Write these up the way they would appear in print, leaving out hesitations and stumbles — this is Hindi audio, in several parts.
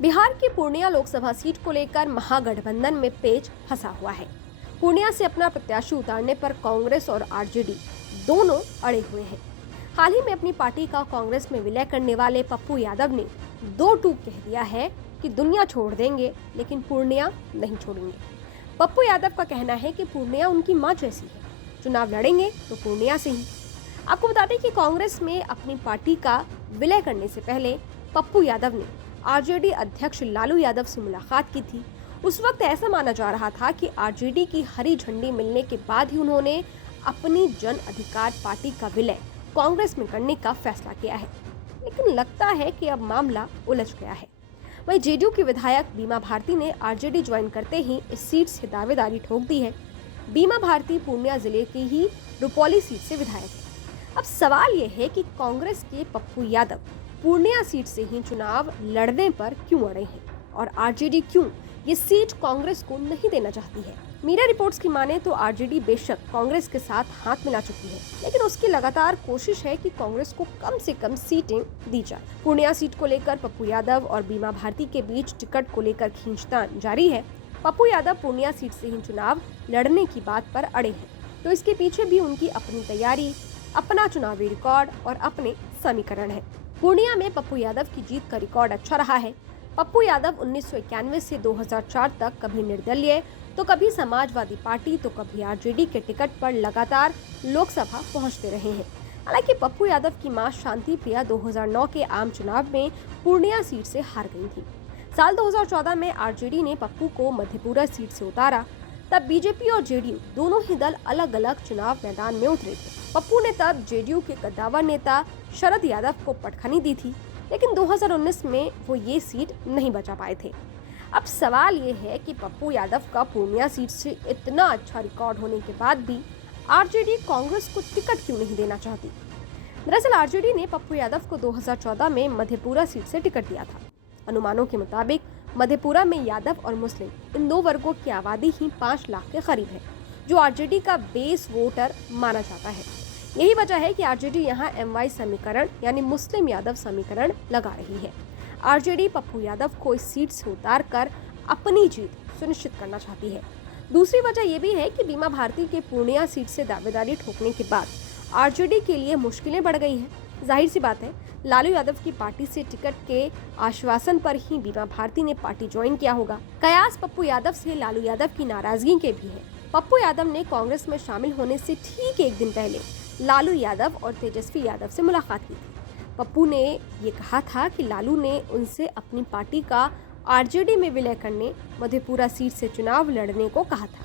बिहार की पूर्णिया लोकसभा सीट को लेकर महागठबंधन में पेच फंसा हुआ है। पूर्णिया से अपना प्रत्याशी उतारने पर कांग्रेस और आरजेडी दोनों अड़े हुए हैं। हाल ही में अपनी पार्टी का कांग्रेस में विलय करने वाले पप्पू यादव ने दो टूक कह दिया है कि दुनिया छोड़ देंगे लेकिन पूर्णिया नहीं छोड़ेंगे। पप्पू यादव का कहना है कि पूर्णिया उनकी मां जैसी है, चुनाव लड़ेंगे तो पूर्णिया से ही। आपको बता दें कि कांग्रेस में अपनी पार्टी का विलय करने से पहले पप्पू यादव ने आरजेडी अध्यक्ष लालू यादव से मुलाकात की थी। उस वक्त ऐसा माना जा रहा था कि आरजेडी की हरी झंडी मिलने के बाद ही उन्होंने अपनी जन अधिकार पार्टी का विलय कांग्रेस में करने का फैसला किया है, लेकिन लगता है कि अब मामला उलझ गया है। वहीं जेडीयू की विधायक बीमा भारती ने आरजेडी ज्वाइन करते ही इस सीट से दावेदारी ठोक दी है। बीमा भारती पूर्णिया जिले की ही रुपौली सीट से विधायक है। अब सवाल ये है कि कांग्रेस के पप्पू यादव पूर्णिया सीट से ही चुनाव लड़ने पर क्यों अड़े हैं और आरजेडी क्यों ये सीट कांग्रेस को नहीं देना चाहती है। मीडिया रिपोर्ट्स की माने तो आरजेडी बेशक कांग्रेस के साथ हाथ मिला चुकी है, लेकिन उसकी लगातार कोशिश है कि कांग्रेस को कम से कम सीटें दी जाए। पूर्णिया सीट को लेकर पप्पू यादव और बीमा भारती के बीच टिकट को लेकर खींचतान जारी है। पप्पू यादव पूर्णिया सीट से ही चुनाव लड़ने की बात पर अड़े हैं, तो इसके पीछे भी उनकी अपनी तैयारी, अपना चुनावी रिकॉर्ड और अपने समीकरण है। पूर्णिया में पप्पू यादव की जीत का रिकॉर्ड अच्छा रहा है। पप्पू यादव 1991 से 2004 तक कभी निर्दलीय तो कभी समाजवादी पार्टी तो कभी आरजेडी के टिकट पर लगातार लोकसभा पहुंचते रहे हैं। हालांकि पप्पू यादव की मां शांति प्रिया 2009 के आम चुनाव में पूर्णिया सीट से हार गई थी। साल 2014 में आरजेडी ने पप्पू को मधेपुरा सीट से उतारा। तब बीजेपी और जेडीयू दोनों ही दल अलग अलग चुनाव मैदान में उतरे थे। पप्पू ने तब जेडीयू के कद्दावर नेता शरद यादव को पटखनी दी थी, लेकिन 2019 में वो ये सीट नहीं बचा पाए थे। अब सवाल ये है कि पप्पू यादव का पूर्णिया सीट से इतना अच्छा रिकॉर्ड होने के बाद भी आरजेडी कांग्रेस को टिकट क्यों नहीं देना चाहती। दरअसल आरजेडी ने पप्पू यादव को 2014 में मधेपुरा सीट से टिकट दिया था। अनुमानों के मुताबिक मधेपुरा में यादव और मुस्लिम इन दो वर्गों की आबादी ही 5 लाख के करीब है, जो आरजेडी का बेस वोटर माना जाता है। यही वजह है कि आरजेडी यहाँ MY समीकरण यानी मुस्लिम यादव समीकरण लगा रही है। आरजेडी पप्पू यादव को इस सीट से उतार कर अपनी जीत सुनिश्चित करना चाहती है। दूसरी वजह यह भी है कि बीमा भारती के पूर्णिया सीट से दावेदारी ठोकने के बाद आरजेडी के लिए मुश्किलें बढ़ गई हैं। जाहिर सी बात है, लालू यादव की पार्टी से टिकट के आश्वासन पर ही बीमा भारती ने पार्टी ज्वाइन किया होगा। कयास पप्पू यादव से लालू यादव की नाराजगी के भी है। पप्पू यादव ने कांग्रेस में शामिल होने से ठीक एक दिन पहले लालू यादव और तेजस्वी यादव से मुलाकात की थी। पप्पू ने ये कहा था कि लालू ने उनसे अपनी पार्टी का आरजेडी में विलय करने मधेपुरा सीट से चुनाव लड़ने को कहा था।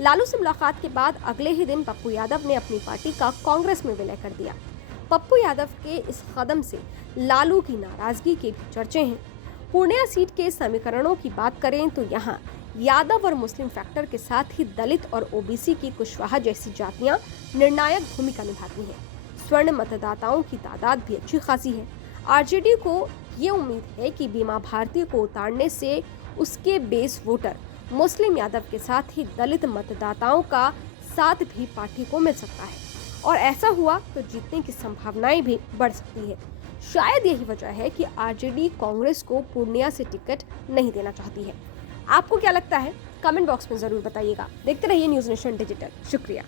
लालू से मुलाकात के बाद अगले ही दिन पप्पू यादव ने अपनी पार्टी का कांग्रेस में विलय कर दिया। पप्पू यादव के इस कदम से लालू की नाराजगी के भी चर्चे हैं। पूर्णिया सीट के समीकरणों की बात करें तो यहाँ यादव और मुस्लिम फैक्टर के साथ ही दलित और ओबीसी की कुशवाहा जैसी जातियां निर्णायक भूमिका निभाती हैं। स्वर्ण मतदाताओं की तादाद भी अच्छी खासी है। आरजेडी को ये उम्मीद है कि बीमा भारती को उतारने से उसके बेस वोटर मुस्लिम यादव के साथ ही दलित मतदाताओं का साथ भी पार्टी को मिल सकता है, और ऐसा हुआ तो जीतने की संभावनाएं भी बढ़ सकती है। शायद यही वजह है कि आरजेडी कांग्रेस को पूर्णिया से टिकट नहीं देना चाहती है। आपको क्या लगता है? कमेंट बॉक्स में जरूर बताइएगा। देखते रहिए न्यूज़ नेशन डिजिटल। शुक्रिया।